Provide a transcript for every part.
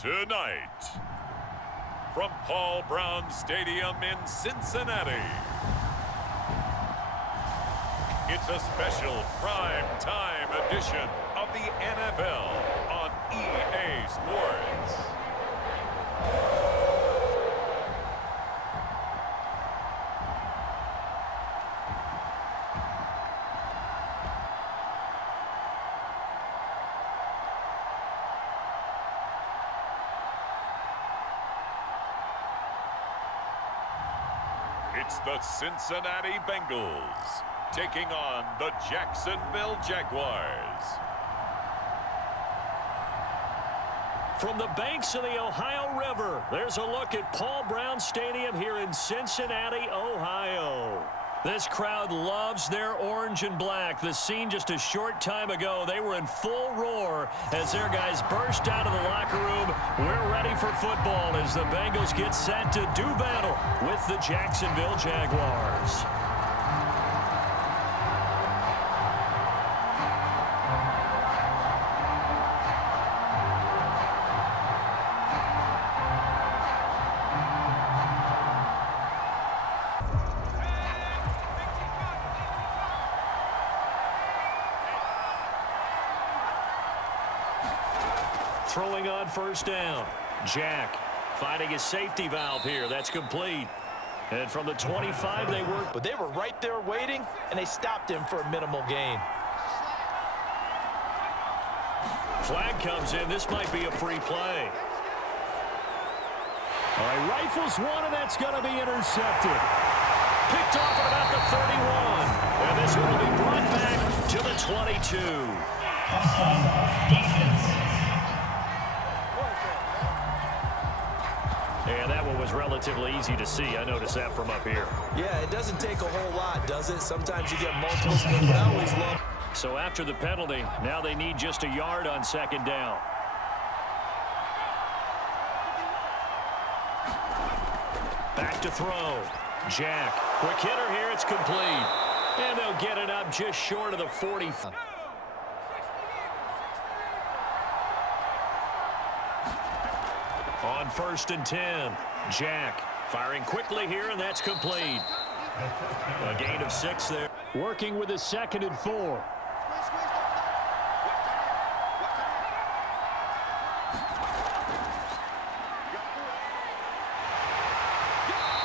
Tonight, from Paul Brown Stadium in Cincinnati, it's a special prime time edition of the NFL on EA Sports. It's the Cincinnati Bengals taking on the Jacksonville Jaguars. From the banks of the Ohio River, there's a look at Paul Brown Stadium here in Cincinnati, Ohio. This crowd loves their orange and black. The scene just a short time ago, they were in full roar as their guys burst out of the locker room. We're ready for football as the Bengals get set to do battle with the Jacksonville Jaguars. Throwing on first down. Jack finding his safety valve here. That's complete. And from the 25, they were. But they were right there waiting, and they stopped him for a minimal gain. Flag comes in. This might be a free play. All right, rifles one, and that's going to be intercepted. Picked off at about the 31. And this one will be brought back to the 22. Defense. And that one was relatively easy to see. I noticed that from up here. Yeah, it doesn't take a whole lot, does it? Sometimes you get multiples, but I always love. So after the penalty, now they need just a yard on second down. Back to throw. Jack, quick hitter here. It's complete. And they'll get it up just short of the 40. On first and 10, Jack firing quickly here, and that's complete. A gain of 6 there. Working with a 2nd and 4.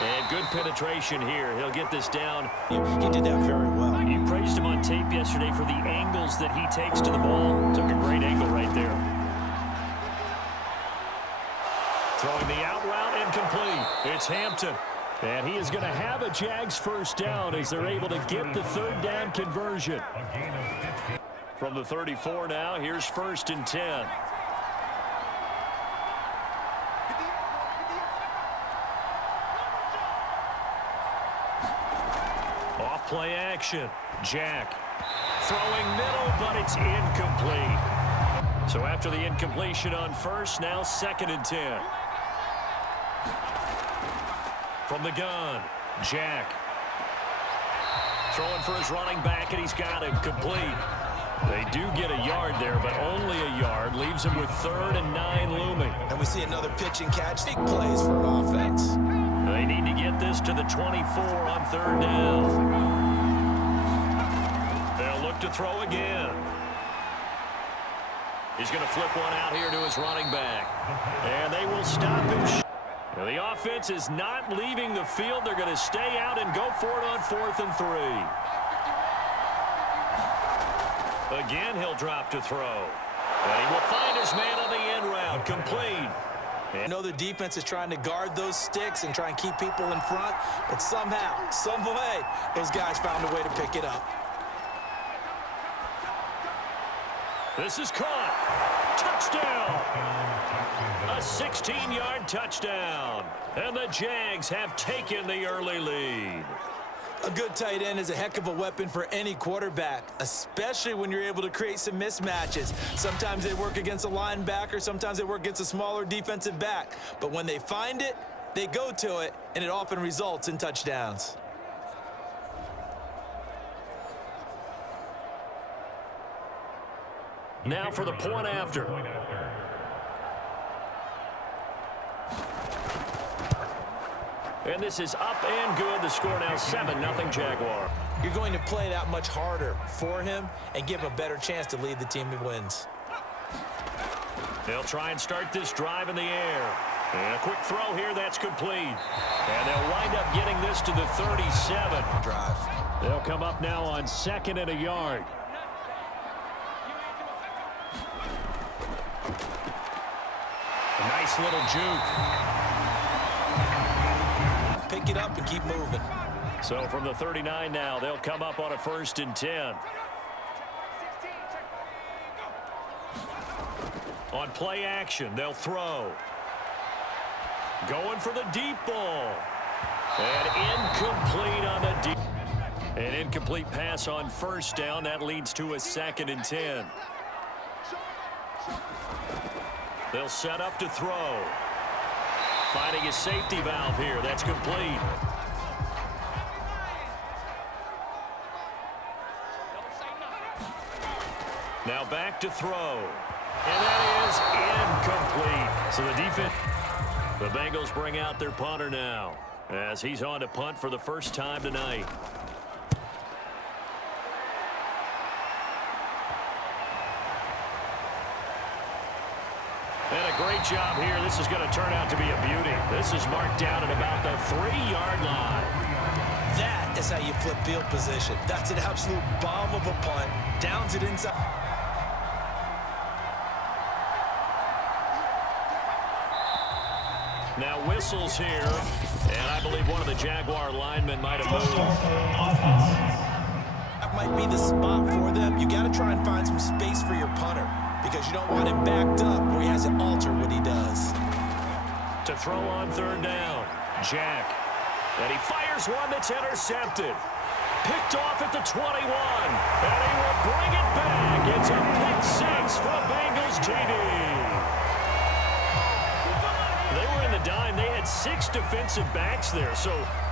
And good penetration here. He'll get this down. He did that very well. You praised him on tape yesterday for the angles that he takes to the ball. Took a great angle right there. Throwing the out route incomplete. It's Hampton. And he is going to have a Jags first down as they're able to get the third down conversion. From the 34 now, here's first and 10. Off play action. Jack throwing middle, but it's incomplete. So after the incompletion on first, now 2nd and 10. From the gun, Jack throwing for his running back, and he's got him complete. They do get a yard there, but only a yard. Leaves him with 3rd and 9 looming. And we see another pitch and catch. Big plays for an offense. They need to get this to the 24 on 3rd down. They'll look to throw again. He's going to flip one out here to his running back. And they will stop him. Now the offense is not leaving the field. They're going to stay out and go for it on 4th and 3. Again, he'll drop to throw. And he will find his man on the end route. Complete. I know the defense is trying to guard those sticks and try and keep people in front, but somehow, some way, those guys found a way to pick it up. This is caught. Touchdown. A 16-yard touchdown. And the Jags have taken the early lead. A good tight end is a heck of a weapon for any quarterback, especially when you're able to create some mismatches. Sometimes they work against a linebacker, sometimes they work against a smaller defensive back. But when they find it, they go to it, and it often results in touchdowns. Now for the point after. And this is up and good. The score now 7-0 Jaguar. You're going to play that much harder for him and give him a better chance to lead the team to wins. They'll try and start this drive in the air. And a quick throw here, that's complete. And they'll wind up getting this to the 37. Drive. They'll come up now on 2nd and a yard. A nice little juke. Pick it up and keep moving. So from the 39 now, they'll come up on a 1st and 10. On play action, they'll throw. Going for the deep ball. And incomplete on the deep. An incomplete pass on 1st down. That leads to a 2nd and 10. They'll set up to throw. Finding a safety valve here. That's complete. Now back to throw. And that is incomplete. So the defense. The Bengals bring out their punter now as he's on to punt for the first time tonight. And a great job here. This is going to turn out to be a beauty. This is marked down at about the 3-yard line. That is how you flip field position. That's an absolute bomb of a punt. Downs it inside. Now whistles here, and I believe one of the Jaguar linemen might have moved. That might be the spot for them. You got to try and find some space for your punter because you don't want him backed up where he has to alter what he does. To throw on 3rd down, Jack. And he fires one that's intercepted. Picked off at the 21, and he will bring it back. It's a pick 6 for Bengals TD. They were in the dime. They had 6 defensive backs there, so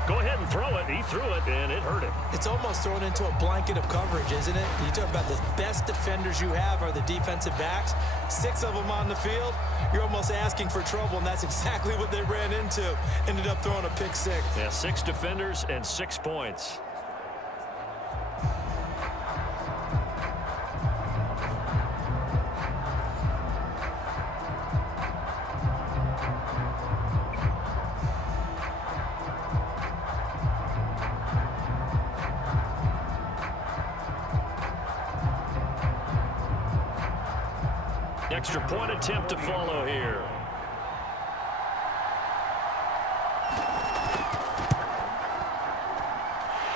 go ahead and throw it. He threw it, and it hurt him. It's almost thrown into a blanket of coverage, isn't it? You talk about the best defenders you have are the defensive backs. 6 of them on the field. You're almost asking for trouble, and that's exactly what they ran into. Ended up throwing a pick 6. Yeah, 6 defenders and 6 points. Extra point attempt to follow here.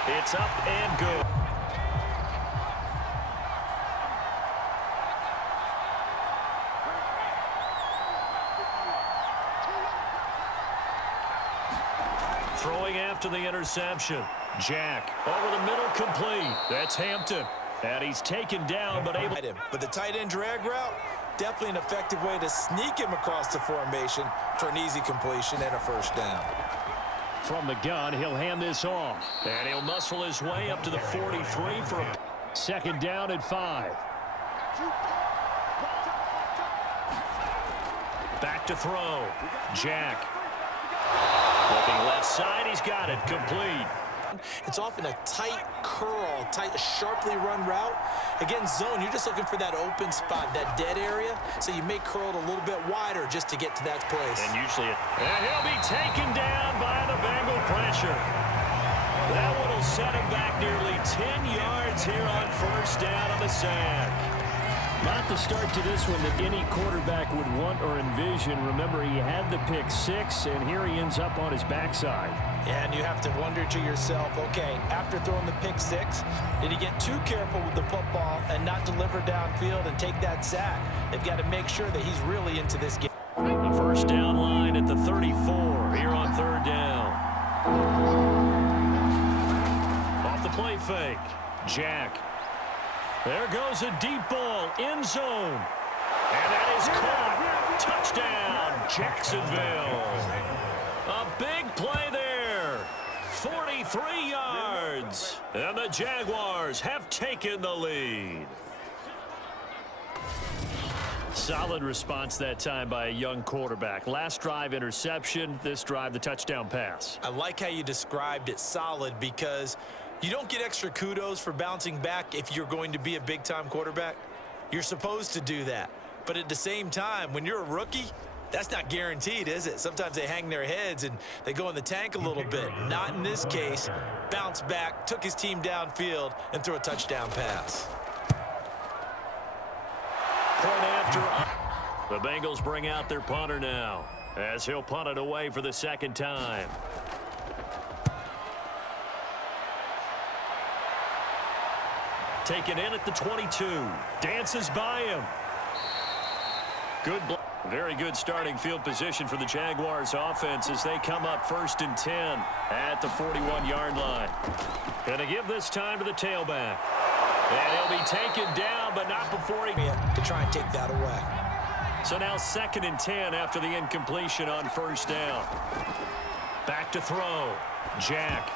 It's up and good. Throwing after the interception. Jack over the middle, complete. That's Hampton. And he's taken down, but able. But the tight end drag route, definitely an effective way to sneak him across the formation for an easy completion and a 1st down. From the gun, he'll hand this off. And he'll muscle his way up to the 43 for a 2nd down and 5. Back to throw. Jack. Looking left side, he's got it. Complete. It's often a tight curl, tight, sharply run route. Again, zone, you're just looking for that open spot, that dead area, so you may curl it a little bit wider just to get to that place. And usually and he'll be taken down by the Bengal pressure. That one will set him back nearly 10 yards here on 1st down on the sack. Not the start to this one that any quarterback would want or envision. Remember, he had the pick 6, and here he ends up on his backside. And you have to wonder to yourself, okay, after throwing the pick 6, did he get too careful with the football and not deliver downfield and take that sack? They've got to make sure that he's really into this game. The 1st down line at the 34 here on 3rd down. Off the play fake. Jack. There goes a deep ball, end zone. And that is caught. Touchdown, Jacksonville. A big play there. 43 yards. And the Jaguars have taken the lead. Solid response that time by a young quarterback. Last drive, interception. This drive, the touchdown pass. I like how you described it, solid, because you don't get extra kudos for bouncing back if you're going to be a big-time quarterback. You're supposed to do that. But at the same time, when you're a rookie, that's not guaranteed, is it? Sometimes they hang their heads and they go in the tank a little bit. Not in this case. Bounced back, took his team downfield, and threw a touchdown pass. Point after. The Bengals bring out their punter now, as he'll punt it away for the second time. Taken in at the 22. Dances by him. Very good starting field position for the Jaguars offense as they come up 1st and 10 at the 41-yard line. Going to give this time to the tailback. And he'll be taken down, but not before he... To try and take that away. So now 2nd and 10 after the incompletion on 1st down. Back to throw. Jack.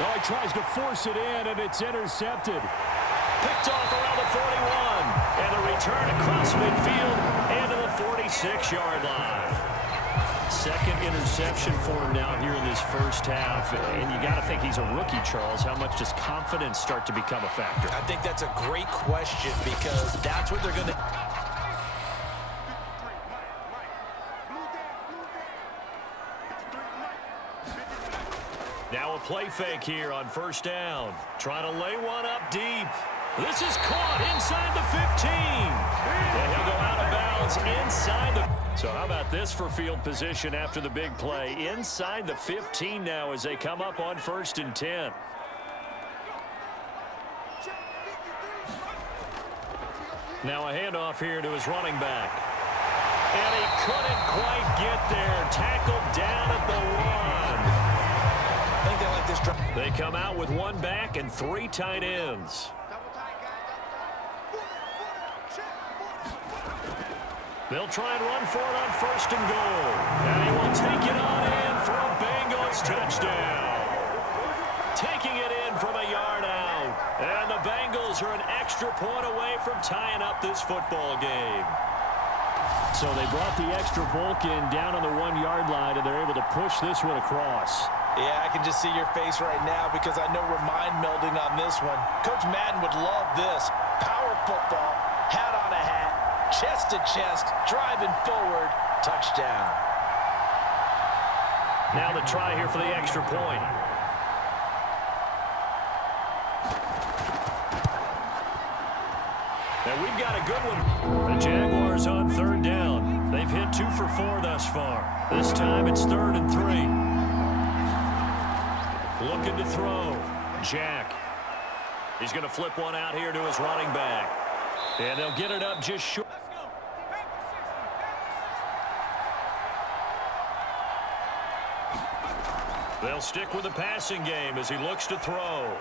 Oh, he tries to force it in, and it's intercepted. Picked off around the 41. And a return across midfield and to the 46-yard line. Second interception for him now here in this first half. And you got to think he's a rookie, Charles. How much does confidence start to become a factor? I think that's a great question because that's what they're going to... Now a play fake here on 1st down. Trying to lay one up deep. This is caught inside the 15. And he'll go out of bounds inside the... So how about this for field position after the big play? Inside the 15 now as they come up on 1st and 10. Now a handoff here to his running back. And he couldn't quite get there. Tackled down at the 1. I think they like this drive. They come out with 1 back and 3 tight ends. They'll try and run for it on 1st and goal. And he will take it on in for a Bengals touchdown. Taking it in from a yard out. And the Bengals are an extra point away from tying up this football game. So they brought the extra bulk in down on the 1-yard line, and they're able to push this one across. Yeah, I can just see your face right now because I know we're mind melding on this one. Coach Madden would love this. Power football, hat on a hat, chest to chest, driving forward, touchdown. Now the try here for the extra point. And we've got a good one. The Jaguars on 3rd down. They've hit 2 for 4 thus far. This time it's 3rd and 3. Looking to throw. Jack. He's going to flip one out here to his running back. And they'll get it up just short. They'll stick with the passing game as he looks to throw.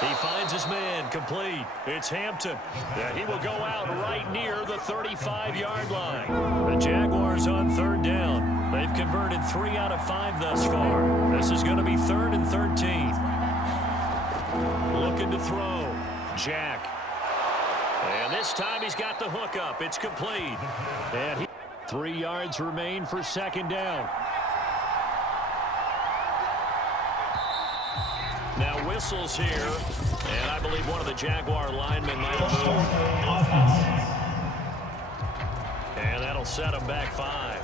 He finds his man, complete. It's Hampton. Yeah, he will go out right near the 35-yard line. The Jaguars on 3rd down. They've converted 3 out of 5 thus far. This is going to be 3rd and 13. Looking to throw. Jack. And this time he's got the hook up. It's complete. And 3 yards remain for 2nd down. Now whistles here, and I believe one of the Jaguar linemen might have moved. And that'll set him back 5.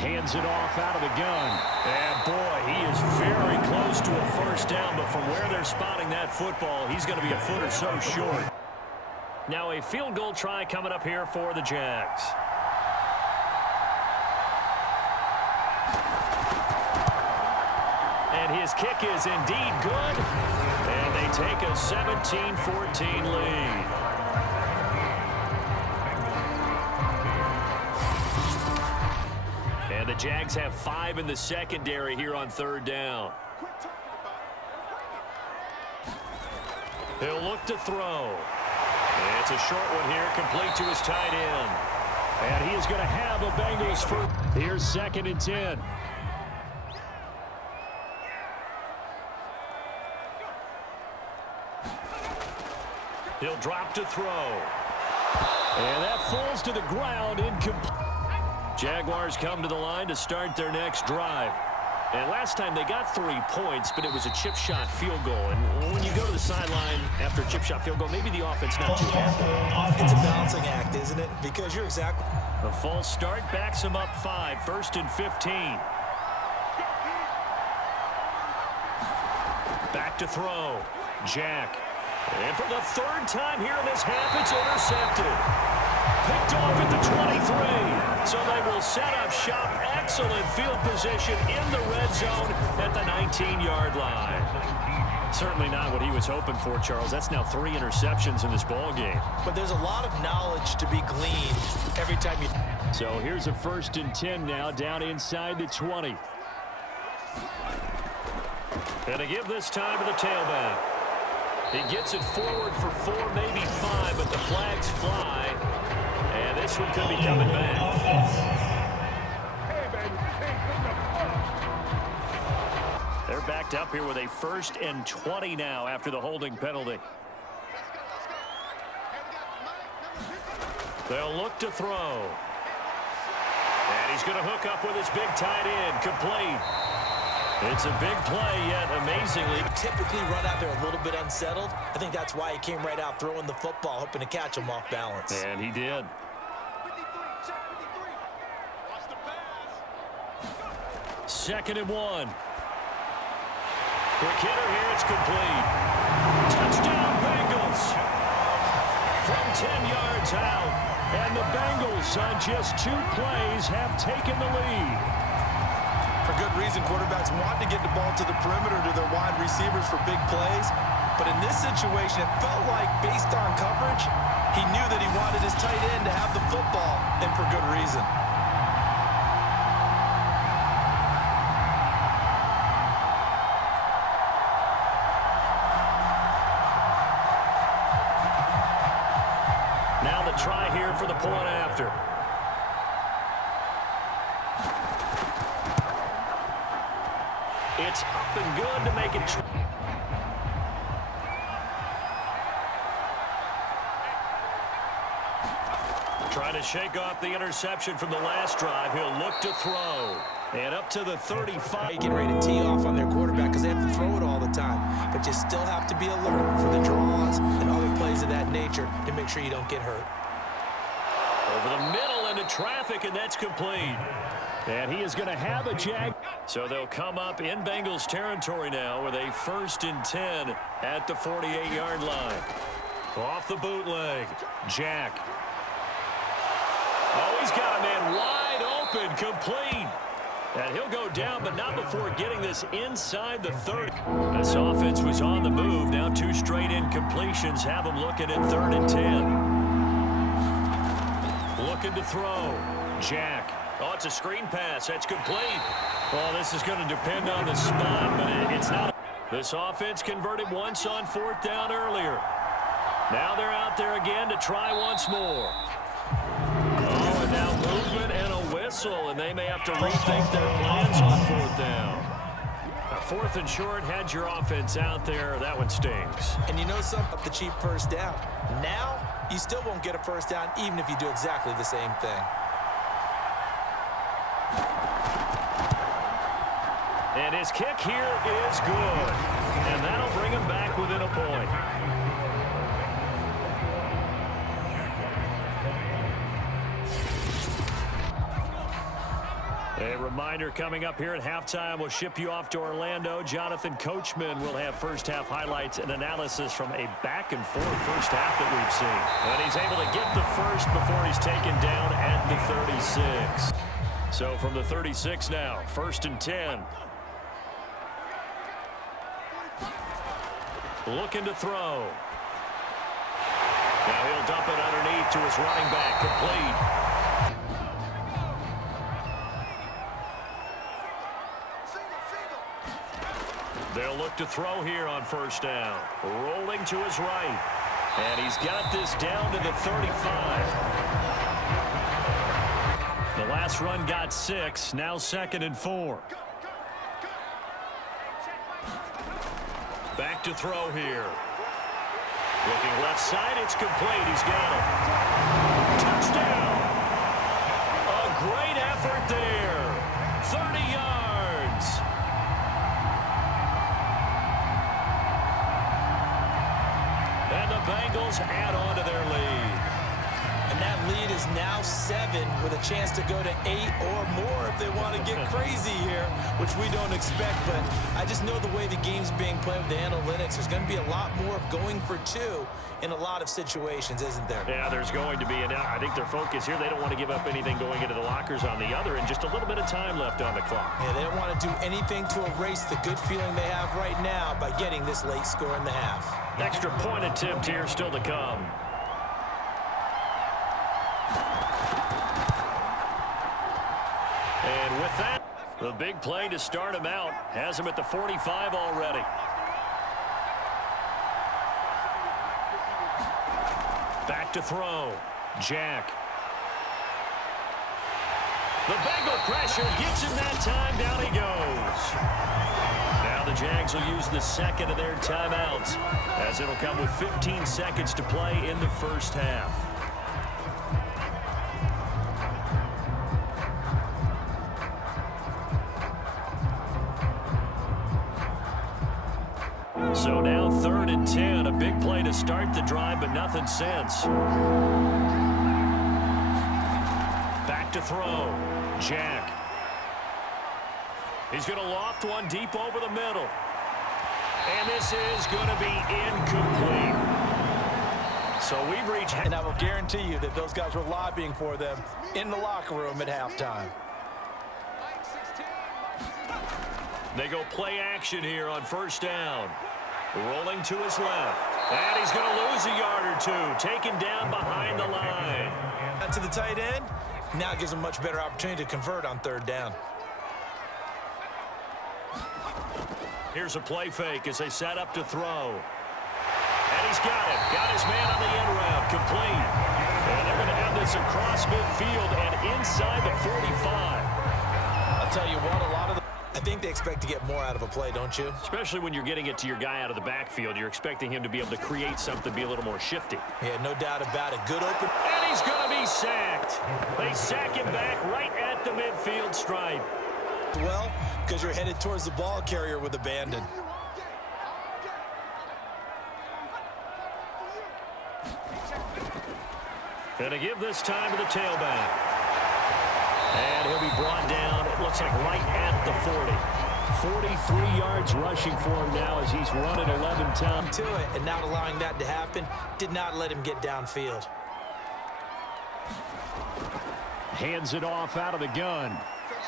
Hands it off out of the gun. And boy, he is very close to a 1st down, but from where they're spotting that football, he's going to be a foot or so short. Now a field goal try coming up here for the Jags. And his kick is indeed good. And they take a 17-14 lead. And the Jags have 5 in the secondary here on 3rd down. He'll look to throw. It's a short one here, complete to his tight end. And he is going to have a Bengals first. Here's 2nd and 10. He'll drop to throw. And that falls to the ground incomplete. Jaguars come to the line to start their next drive. And last time they got 3 points, but it was a chip shot field goal. And when you go to the sideline after a chip shot field goal, maybe the offense not too happy. It's a balancing act, isn't it? Because you're exactly... A false start backs him up 5, 1st and 15. Back to throw. Jack. And for the 3rd time here in this half, it's intercepted. Picked off at the 23. So they will set up shop. Excellent field position in the red zone at the 19-yard line. Certainly not what he was hoping for, Charles. That's now 3 interceptions in this ball game. But there's a lot of knowledge to be gleaned every time you... So here's a 1st and 10 now, down inside the 20. And to give this time to the tailback. He gets it forward for 4, maybe 5, but the flags fly. And this one could be coming back. They're backed up here with a 1st and 20 now after the holding penalty. They'll look to throw. And he's going to hook up with his big tight end. Complete. It's a big play, yet amazingly. Typically run out there a little bit unsettled. I think that's why he came right out throwing the football, hoping to catch him off balance. And he did. Second and 1. Quick hitter here, it's complete. Touchdown, Bengals. From 10 yards out. And the Bengals on just 2 plays have taken the lead. For good reason, quarterbacks want to get the ball to the perimeter to their wide receivers for big plays. But in this situation, it felt like, based on coverage, he knew that he wanted his tight end to have the football, and for good reason. Now the try here for the point after. It's up and good to make it. Trying to shake off the interception from the last drive. He'll look to throw. And up to the 35. Getting ready to tee off on their quarterback because they have to throw it all the time. But you still have to be alert for the draws and other plays of that nature to make sure you don't get hurt. Over the middle into traffic, and that's complete. And he is going to have a jag. So they'll come up in Bengals territory now with a 1st and 10 at the 48-yard line. Off the bootleg. Jack. Oh, he's got a man wide open, complete. And he'll go down, but not before getting this inside the 30. This offense was on the move. Now 2 straight incompletions have them looking at 3rd and 10. Looking to throw. Jack. Oh, it's a screen pass. That's complete. Well, this is going to depend on the spot, but it's not. This offense converted once on 4th down earlier. Now they're out there again to try once more. Oh, and now movement and a whistle, and they may have to rethink their plans on 4th down. A 4th and short, had your offense out there. That one stings. And you know something? Up the cheap 1st down. Now, you still won't get a 1st down even if you do exactly the same thing. And his kick here is good. And that'll bring him back within a point. A reminder coming up here at halftime. We'll ship you off to Orlando. Jonathan Coachman will have first-half highlights and analysis from a back-and-forth first half that we've seen. And he's able to get the first before he's taken down at the 36. So from the 36 now, 1st and 10. Looking to throw. Now he'll dump it underneath to his running back. Complete. They'll look to throw here on 1st down. Rolling to his right. And he's got this down to the 35. The last run got 6. Now 2nd and 4. Back to throw here. Looking left side, it's complete. He's got it. Touchdown! A great effort there. 30 yards. And the Bengals add on to their lead. And that lead is now 7 with a chance to go to 8 or more if they want to get crazy here, which we don't expect. But I just know the way the game's being played with the analytics, there's going to be a lot more of going for 2 in a lot of situations, isn't there? Yeah, there's going to be. And I think their focus here, they don't want to give up anything going into the lockers on the other, and just a little bit of time left on the clock. Yeah, they don't want to do anything to erase the good feeling they have right now by getting this late score in the half. Extra point attempt here still to come. And with that, the big play to start him out has him at the 45 already. Back to throw. Jack. The Bengal pressure gets him that time. Down he goes. Now the Jags will use the second of their timeouts, as it'll come with 15 seconds to play in the first half. So now 3rd and 10, a big play to start the drive, but nothing since. Back to throw. Jack. He's going to loft one deep over the middle. And this is going to be incomplete. So we've reached... And I will guarantee you that those guys were lobbying for them in the locker room at halftime. They go play action here on 1st down. Rolling to his left. And he's going to lose a yard or 2. Taken down behind the line. To the tight end. Now it gives them much better opportunity to convert on 3rd down. Here's a play fake as they set up to throw. And he's got it. Got his man on the end route. Complete. And they're going to have this across midfield and inside the 45. I'll tell you what, I think they expect to get more out of a play, don't you? Especially when you're getting it to your guy out of the backfield. You're expecting him to be able to create something, be a little more shifty. Yeah, no doubt about it. Good open. And he's going to be sacked. They sack him back right at the midfield stripe. Well, because you're headed towards the ball carrier with abandon. Going to give this time to the tailback. And he'll be brought down, it looks like right at the 40. 43 yards rushing for him now as he's running 11 times. To it, and not allowing that to happen did not let him get downfield. Hands it off out of the gun.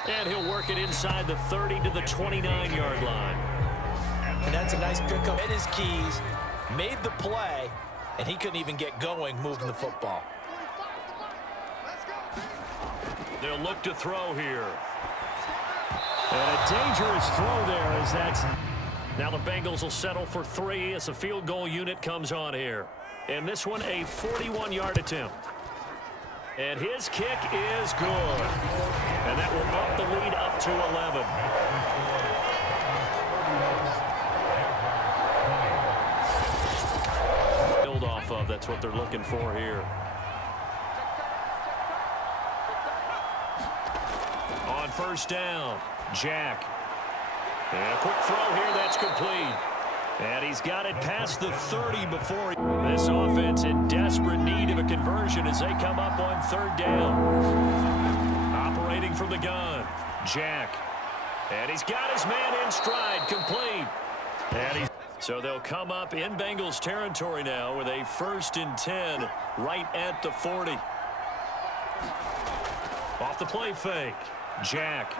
And he'll work it inside the 30 to the 29-yard line. And that's a nice pickup. Hit his keys, made the play, and he couldn't even get going moving the football. They'll look to throw here. And a dangerous throw there as that's... Now the Bengals will settle for 3 as the field goal unit comes on here. And this one a 41-yard attempt. And his kick is good. And that will bump the lead up to 11. Build off of, that's what they're looking for here. On 1st down, Jack. And a quick throw here, that's complete. And he's got it past the 30 before this offense in desperate need of a conversion as they come up on 3rd down. Operating from the gun, Jack. And he's got his man in stride, complete. And so they'll come up in Bengals territory now with a 1st and 10 right at the 40. Off the play fake, Jack.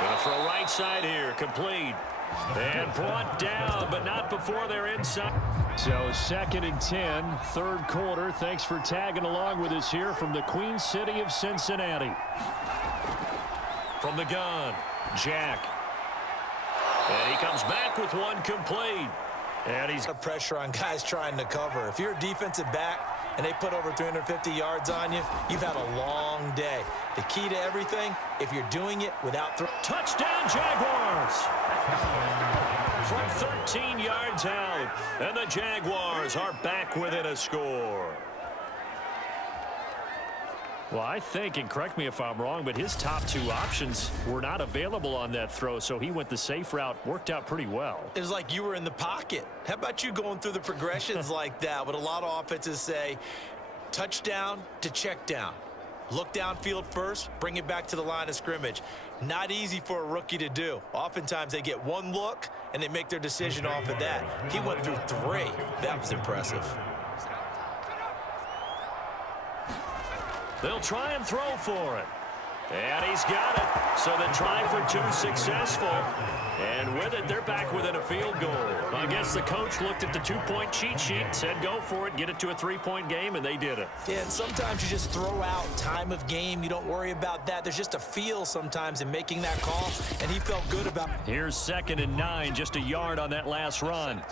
Gonna throw right side here, complete. And brought down, but not before they're inside. So 2nd and 10, 3rd quarter. Thanks for tagging along with us here from the Queen City of Cincinnati. From the gun, Jack. And he comes back with one complete. And he's got pressure on guys trying to cover. If you're a defensive back and they put over 350 yards on you, you've had a long day. The key to everything, if you're doing it without... Touchdown, Jaguars! from 13 yards out. And the Jaguars are back within a score. Well, I think, and correct me if I'm wrong, but his top two options were not available on that throw, so he went the safe route. Worked out pretty well. It was like you were in the pocket. How about you going through the progressions like that? What a lot of offenses say, touchdown to check down. Look downfield first, bring it back to the line of scrimmage. Not easy for a rookie to do. Oftentimes they get one look, and they make their decision off of that. He went through three. That was impressive. They'll try and throw for it. And he's got it. So the try for two successful. And with it, they're back within a field goal. I guess the coach looked at the two-point cheat sheet, said go for it, get it to a three-point game, and they did it. Yeah, and sometimes you just throw out time of game. You don't worry about that. There's just a feel sometimes in making that call, and he felt good about it. Here's 2nd and 9, just a yard on that last run.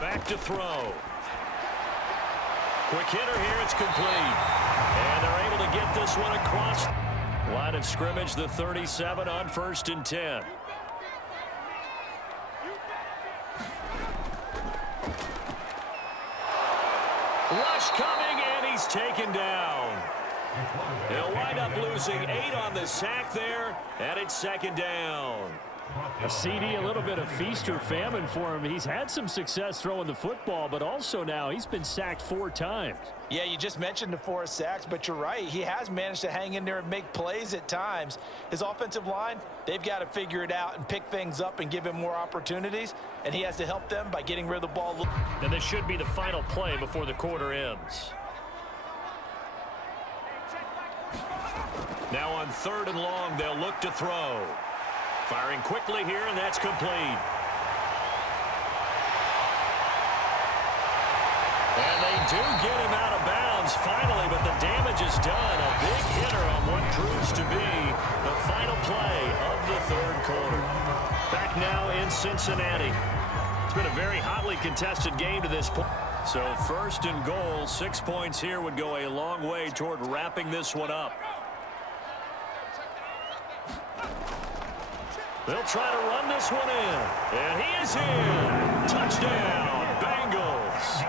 Back to throw. Quick hitter here, it's complete. And they're able to get this one across. Line of scrimmage, the 37 on 1st and 10. Rush coming, and he's taken down. He'll wind up losing 8 on the sack there, and it's 2nd down. A CD, a little bit of feast or famine for him. He's had some success throwing the football, but also now he's been sacked 4 times. Yeah, you just mentioned the 4 sacks, but you're right. He has managed to hang in there and make plays at times. His offensive line, they've got to figure it out and pick things up and give him more opportunities, and he has to help them by getting rid of the ball. And this should be the final play before the quarter ends. Now on 3rd and long, they'll look to throw. Firing quickly here, and that's complete. And they do get him out of bounds finally, but the damage is done. A big hitter on what proves to be the final play of the 3rd quarter. Back now in Cincinnati. It's been a very hotly contested game to this point. So 1st and goal, 6 points here would go a long way toward wrapping this one up. They'll try to run this one in. And he is in. Touchdown, Bengals.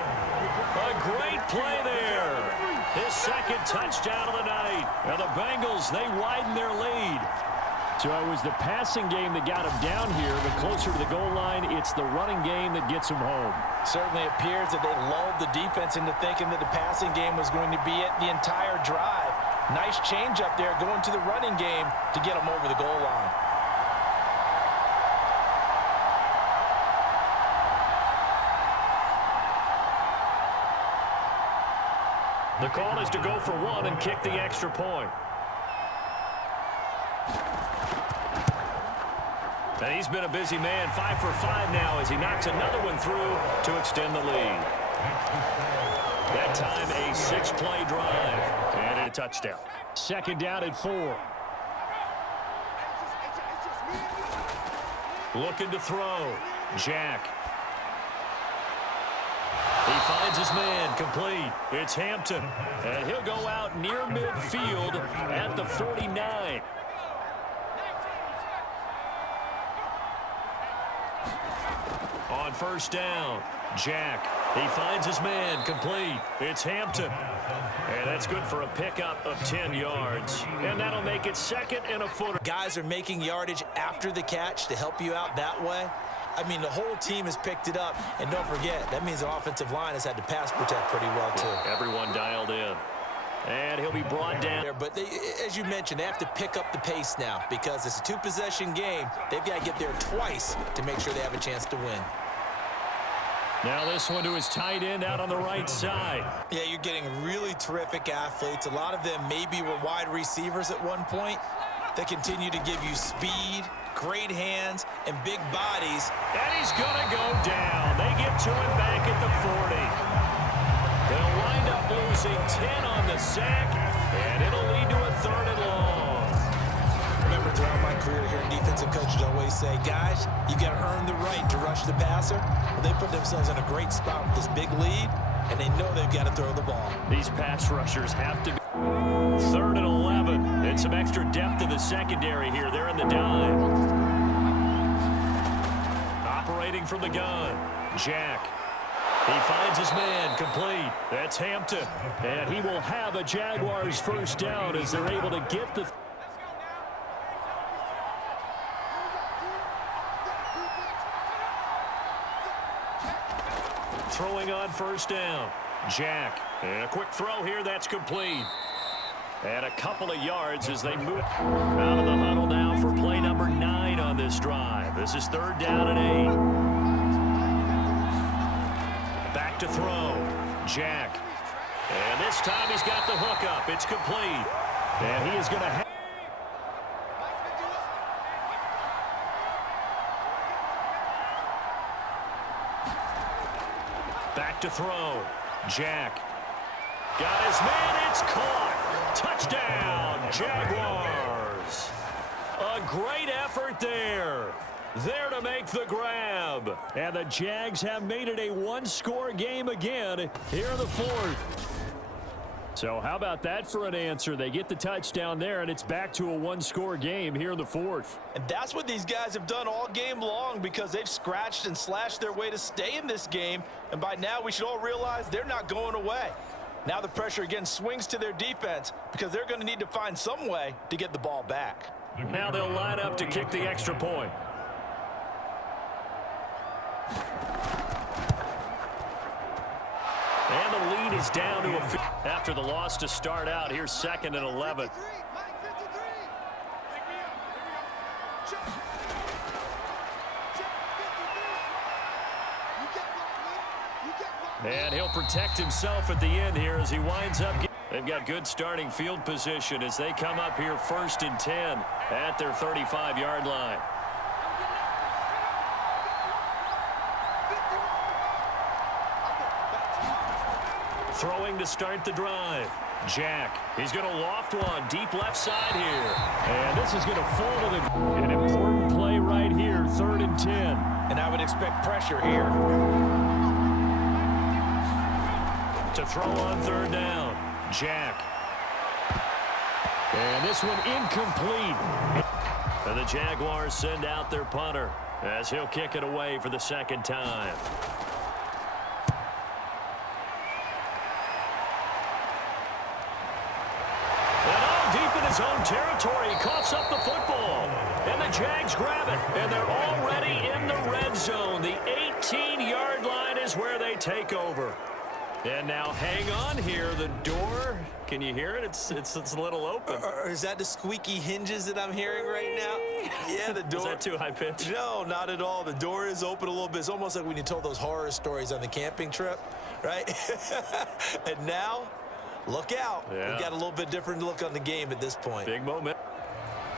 A great play there. His 2nd touchdown of the night. And the Bengals, they widen their lead. So it was the passing game that got him down here, but closer to the goal line, it's the running game that gets him home. Certainly appears that they lulled the defense into thinking that the passing game was going to be it the entire drive. Nice change up there going to the running game to get him over the goal line. The call is to go for 1 and kick the extra point. And he's been a busy man, 5 for 5 now as he knocks another one through to extend the lead. That time a 6-play drive and a touchdown. 2nd down and 4. Looking to throw. Jack. He finds his man, complete. It's Hampton, and he'll go out near midfield at the 49. On 1st down, Jack. He finds his man, complete. It's Hampton, and that's good for a pickup of 10 yards. And that'll make it 2nd and a footer. Guys are making yardage after the catch to help you out that way. I mean, the whole team has picked it up. And don't forget, that means the offensive line has had to pass protect pretty well, too. Everyone dialed in. And he'll be brought down. But they, as you mentioned, they have to pick up the pace now because it's a 2-possession game. They've got to get there twice to make sure they have a chance to win. Now this one to his tight end out on the right side. Yeah, you're getting really terrific athletes. A lot of them maybe were wide receivers at one point. They continue to give you speed, great hands, and big bodies. And he's going to go down. They get to him back at the 40. They'll wind up losing 10 on the sack, and it'll lead to a 3rd and long. Remember, throughout my career here, defensive coaches always say, guys, you got to earn the right to rush the passer. Well, they put themselves in a great spot with this big lead, and they know they've got to throw the ball. These pass rushers have to be. 3rd and 11. It's get some extra depth in the secondary here. They're in the dime. Operating from the gun, Jack. He finds his man, complete. That's Hampton. And he will have a Jaguars first down as they're able to get the... Throwing on first down, Jack. And a quick throw here, that's complete. And a couple of yards as they move out of the huddle now for play number 9 on this drive. This is 3rd down and 8. Back to throw, Jack. And this time he's got the hook up. It's complete. And he is going to have... Back to throw, Jack. Got his man, it's caught. Touchdown, Jaguars. A great effort there. There to make the grab. And the Jags have made it a one-score game again here in the 4th. So how about that for an answer? They get the touchdown there, and it's back to a one-score game here in the 4th. And that's what these guys have done all game long because they've scratched and slashed their way to stay in this game. And by now, we should all realize they're not going away. Now the pressure again swings to their defense because they're going to need to find some way to get the ball back. Now they'll line up to kick the extra point. And the lead is down to after the loss to start out. Here's 2nd and 11. And he'll protect himself at the end here as he winds up. They've got good starting field position as they come up here 1st and 10 at their 35-yard line. Throwing to start the drive, Jack. He's going to loft one deep left side here. And this is going to fall to the... An important play right here, 3rd and 10. And I would expect pressure here. To throw on 3rd down, Jack. And this one incomplete. And the Jaguars send out their punter as he'll kick it away for the 2nd time. And all deep in his own territory, he coughs up the football. And the Jags grab it. And they're already in the red zone. The 18-yard line is where they take over. And now hang on here. The door, can you hear it? It's a little open. Or is that the squeaky hinges that I'm hearing right now? Yeah, the door. Is that too high pitch? No, not at all. The door is open a little bit. It's almost like when you told those horror stories on the camping trip, right? And now, look out. Yeah. We've got a little bit different look on the game at this point. Big moment.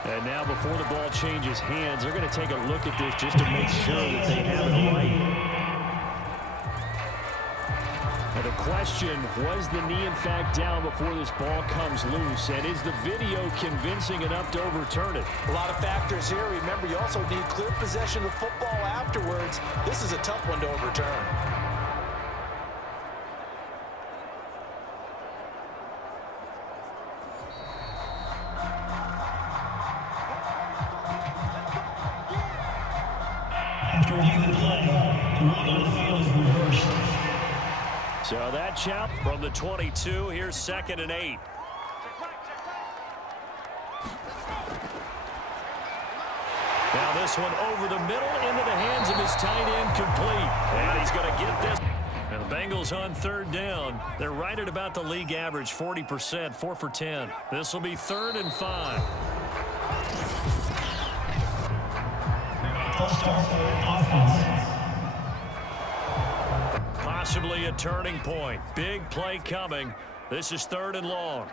And now before the ball changes hands, they're going to take a look at this just to make sure that they have it right. And the question, was the knee in fact down before this ball comes loose? And is the video convincing enough to overturn it? A lot of factors here. Remember, you also need clear possession of football afterwards. This is a tough one to overturn. After reviewing the play, the rule on the field is reversed. So that chop from the 22. Here's 2nd and 8. Now this one over the middle into the hands of his tight end, complete. And he's going to get this. And the Bengals on 3rd down. They're right at about the league average, 40%, 4 for 10. This will be 3rd and 5. Possibly a turning point. Big play coming. This is 3rd and long.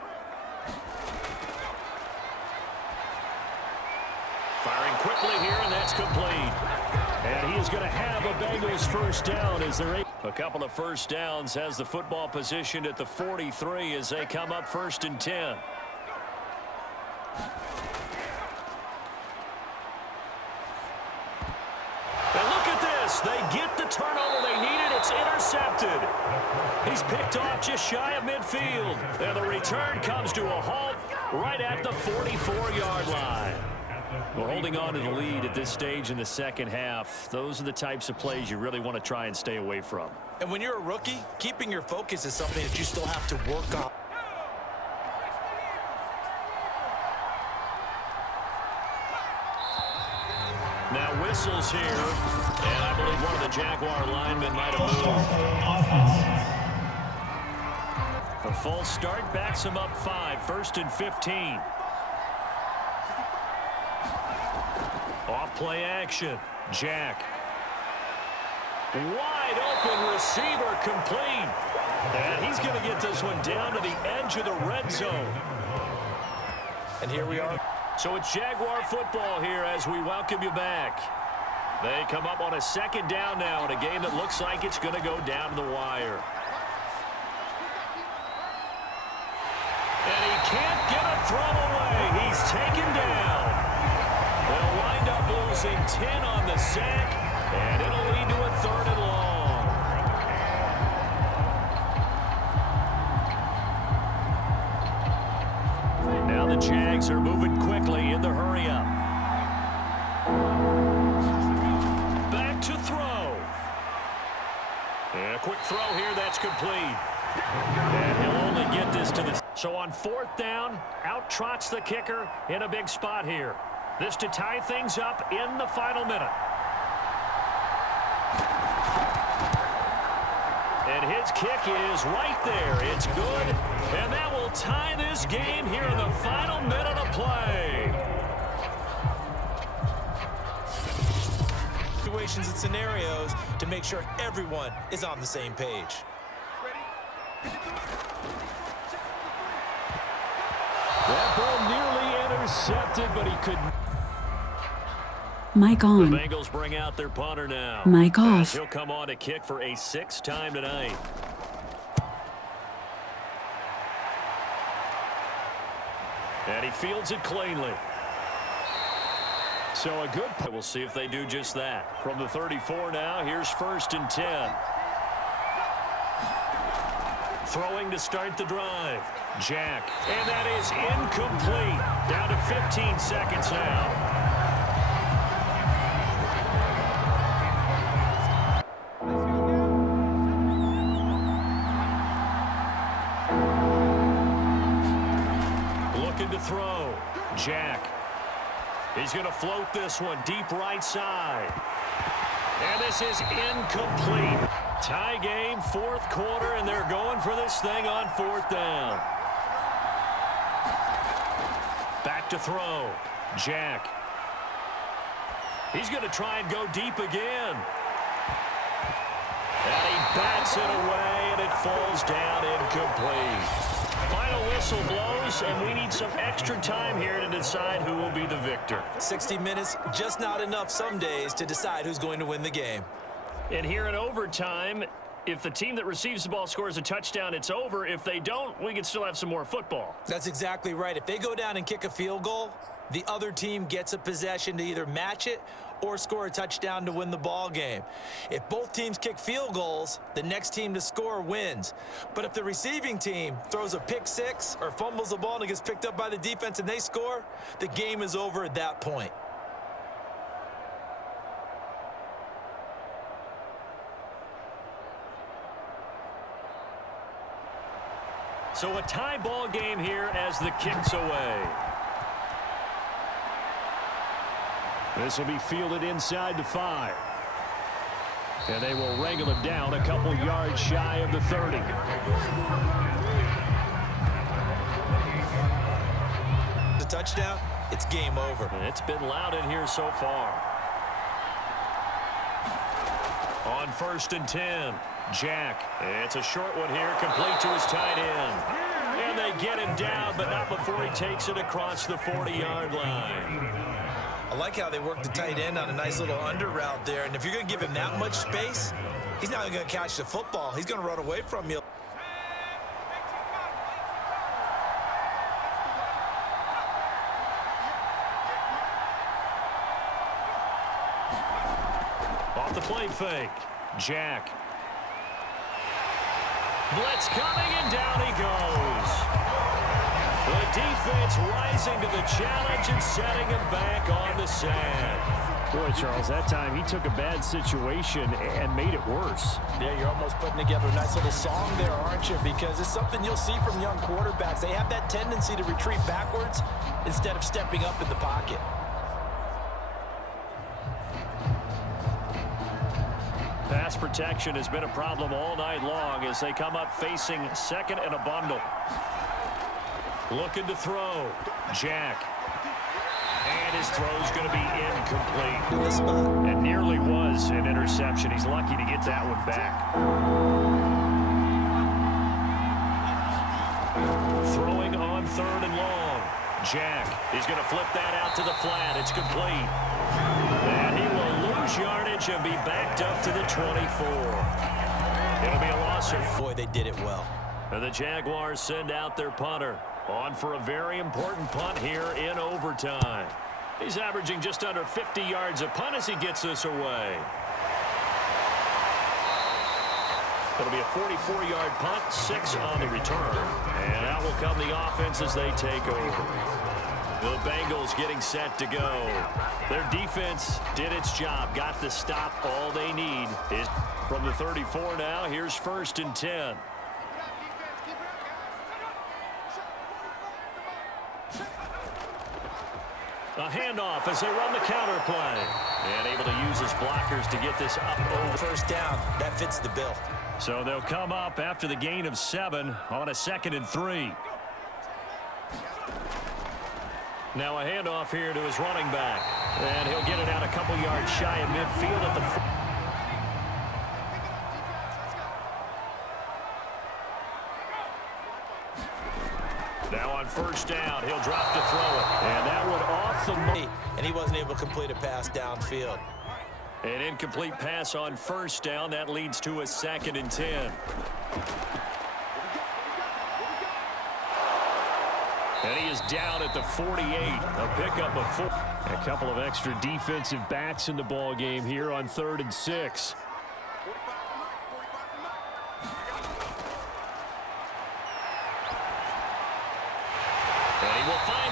Firing quickly here, and that's complete. And he is going to have a Bengals first down as they're a couple of first downs, has the football positioned at the 43 as they come up 1st and 10. And look at this. They get the turnover they needed. It's intercepted. He's picked off just shy of midfield. And the return comes to a halt right at the 44-yard line. We're holding on to the lead at this stage in the second half. Those are the types of plays you really want to try and stay away from. And when you're a rookie, keeping your focus is something that you still have to work on. Now whistles here, and I believe one of the Jaguar linemen might have moved. A false start backs him up 5, 1st and 15. Off play action. Jack. Wide open receiver complete. And he's going to get this one down to the edge of the red zone. And here we are. So it's Jaguar football here as we welcome you back. They come up on a 2nd down now in a game that looks like it's going to go down to the wire. And he can't get a throw away. He's taken down. They'll wind up losing 10 on the sack, and it'll lead to a 3rd and long. Now the Jags are moving quickly in the hurry-up. Back to throw. And a quick throw here, that's complete. And he'll only get this to the... So on 4th down, out trots the kicker in a big spot here. This to tie things up in the final minute. And his kick is right there. It's good. And that will tie this game here in the final minute of play. Situations and scenarios to make sure everyone is on the same page. That ball nearly intercepted, but he couldn't. Mic on. The Bengals bring out their punter now. Mic off. He'll come on to kick for a 6th time tonight. And he fields it cleanly. So a good punt. We'll see if they do just that. From the 34 now, here's 1st and 10. Throwing to start the drive. Jack. And that is incomplete. Down to 15 seconds now. Looking to throw. Jack. He's going to float this one deep right side. And this is incomplete. Tie game, 4th quarter, and they're going for this thing on 4th down. Back to throw. Jack. He's going to try and go deep again. And he bats it away, and it falls down incomplete. Final whistle blows, and we need some extra time here to decide who will be the victor. 60 minutes, just not enough some days to decide who's going to win the game. And here in overtime, if the team that receives the ball scores a touchdown, it's over. If they don't, we can still have some more football. That's exactly right. If they go down and kick a field goal, the other team gets a possession to either match it or score a touchdown to win the ball game. If both teams kick field goals, the next team to score wins. But if the receiving team throws a pick 6 or fumbles the ball and it gets picked up by the defense and they score, the game is over at that point. So a tie ball game here as the kick's away. This will be fielded inside the 5. And they will wrangle him down a couple yards shy of the 30. The touchdown, it's game over. And it's been loud in here so far. On 1st and 10, Jack. It's a short one here, complete to his tight end. And they get him down, but not before he takes it across the 40-yard line. I like how they work the tight end on a nice little under route there. And if you're going to give him that much space, he's not going to catch the football. He's going to run away from you. Off the play fake. Jack. Blitz coming, and down he goes. The defense rising to the challenge and setting him back on the sand. Boy, Charles, that time he took a bad situation and made it worse. Yeah, you're almost putting together a nice little song there, aren't you? Because it's something you'll see from young quarterbacks. They have that tendency to retreat backwards instead of stepping up in the pocket. Pass protection has been a problem all night long as they come up facing second and a bundle. Looking to throw. Jack. And his throw's going to be incomplete. In the spot. And nearly was an interception. He's lucky to get that one back. Throwing on third and long. Jack is going to flip that out to the flat. It's complete. And he will lose yardage and be backed up to the 24. It'll be a loss of... Boy, they did it well. And the Jaguars send out their punter. On for a very important punt here in overtime. He's averaging just under 50 yards a punt as he gets this away. It'll be a 44-yard punt, 6 on the return. And out will come the offense as they take over. The Bengals getting set to go. Their defense did its job, got the stop. All they need is from the 34 now. Here's 1st and 10. A handoff as they run the counter play. And able to use his blockers to get this up over. First down, that fits the bill. So they'll come up after the gain of 7 on a 2nd and 3. Now a handoff here to his running back. And he'll get it out a couple yards shy of midfield at the... Now on 1st down, he'll drop to throw it. And that one off the mark. And he wasn't able to complete a pass downfield. An incomplete pass on 1st down. That leads to a 2nd and 10. And he is down at the 48. A pickup of 4. A couple of extra defensive backs in the ball game here on 3rd and 6.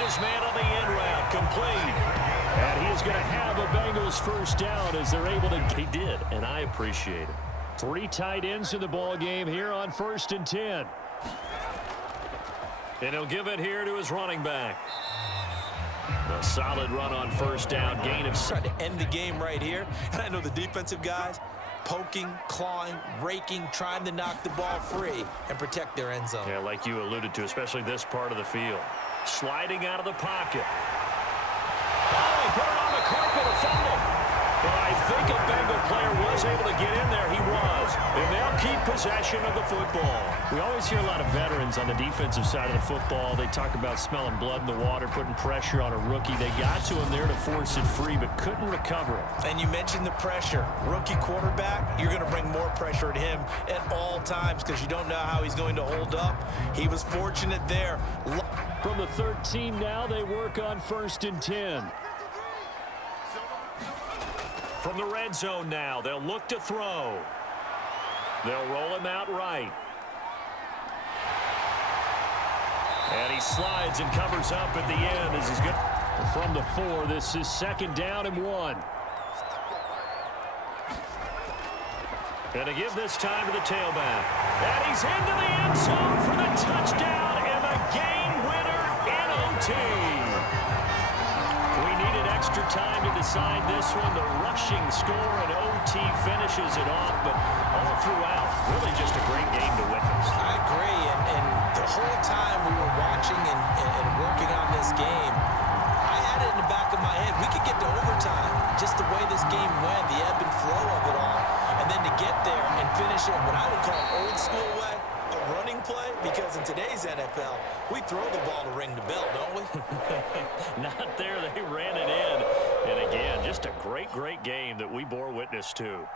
His man on the in route, complete. And he is going to have a Bengals 1st down as they're able to... He did, and I appreciate it. 3 tight ends in the ball game here on 1st and 10. And he'll give it here to his running back. A solid run on 1st down, gain of... Trying to end the game right here. And I know the defensive guys poking, clawing, raking, trying to knock the ball free and protect their end zone. Yeah, like you alluded to, especially this part of the field. Sliding out of the pocket. Oh, he put it on the carpet, a fumble. But I think a Bengal player was able to get in there. He was. And they'll keep possession of the football. We always hear a lot of veterans on the defensive side of the football. They talk about smelling blood in the water, putting pressure on a rookie. They got to him there to force it free, but couldn't recover it. And you mentioned the pressure. Rookie quarterback, you're going to bring more pressure at him at all times because you don't know how he's going to hold up. He was fortunate there. From the 13 now, they work on 1st and 10. From the red zone now, they'll look to throw. They'll roll him out right. And he slides and covers up at the end as he's good. From the 4, this is 2nd down and 1. And to give this time to the tailback. And he's into the end zone for the touchdown and the game winner in OT. We needed extra time to decide this one. The rushing score and OT finishes it off, but all throughout, really just a great game to witness. I agree, and the whole time we were watching and working on this game, I had it in the back of my head. We could get to overtime, just the way this game went, the ebb and flow of it all. And then to get there and finish it what I would call an old school way, a running play, because in today's NFL, we throw the ball to ring the bell, don't we? Not there. They ran it in. And again, just a great, great game that we bore witness to.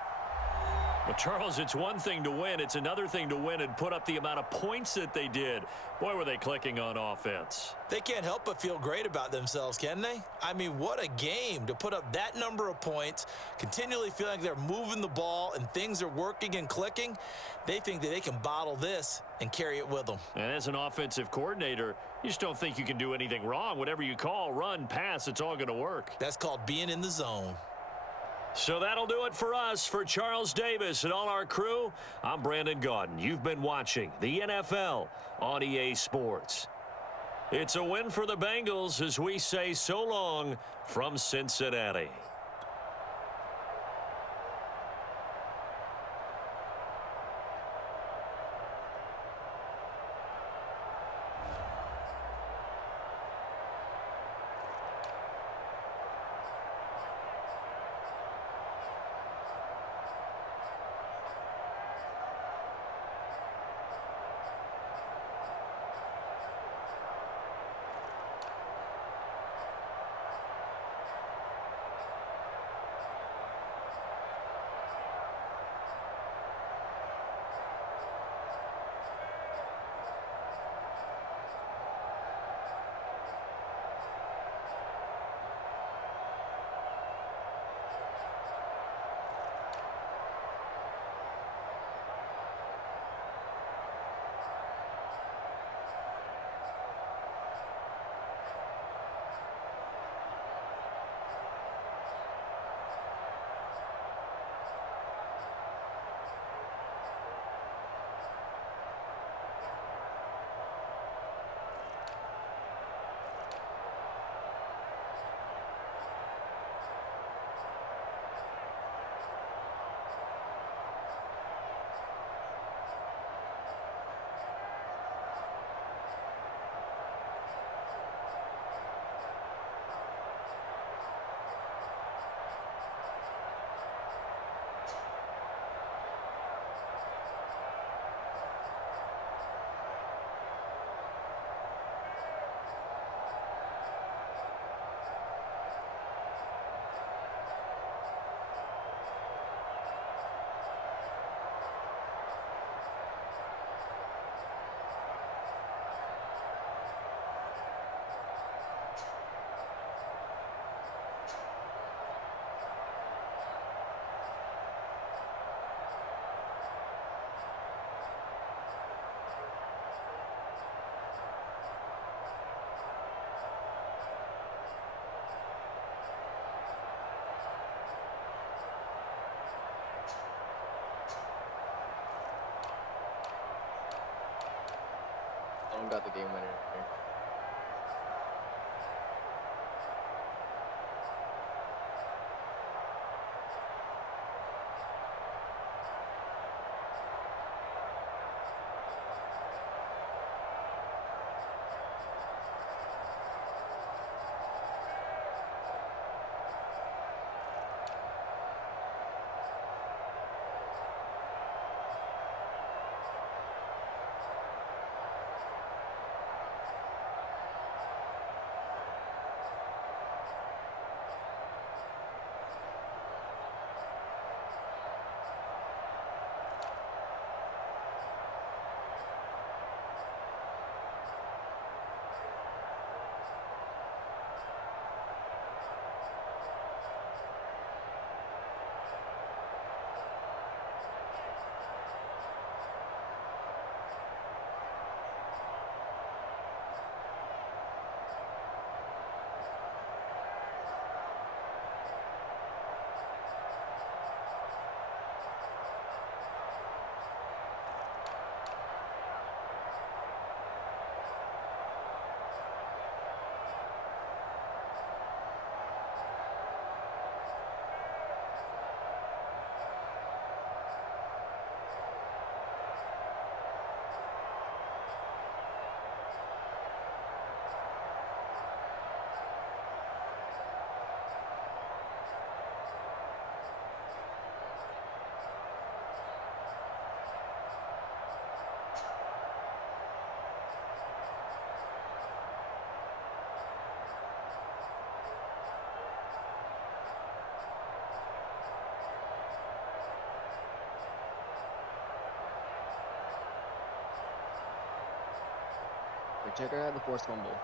Well, Charles, it's one thing to win. It's another thing to win and put up the amount of points that they did. Boy, were they clicking on offense. They can't help but feel great about themselves, can they? I mean, what a game to put up that number of points, continually feeling like they're moving the ball and things are working and clicking. They think that they can bottle this and carry it with them. And as an offensive coordinator, You just don't think you can do anything wrong. Whatever you call, run, pass, it's all going to work. That's called being in the zone. So that'll do it for us. For Charles Davis and all our crew, I'm Brandon Gaudin. You've been watching the NFL on EA Sports. It's a win for the Bengals as we say so long from Cincinnati. Got the game winner here. The checker had the forced fumble.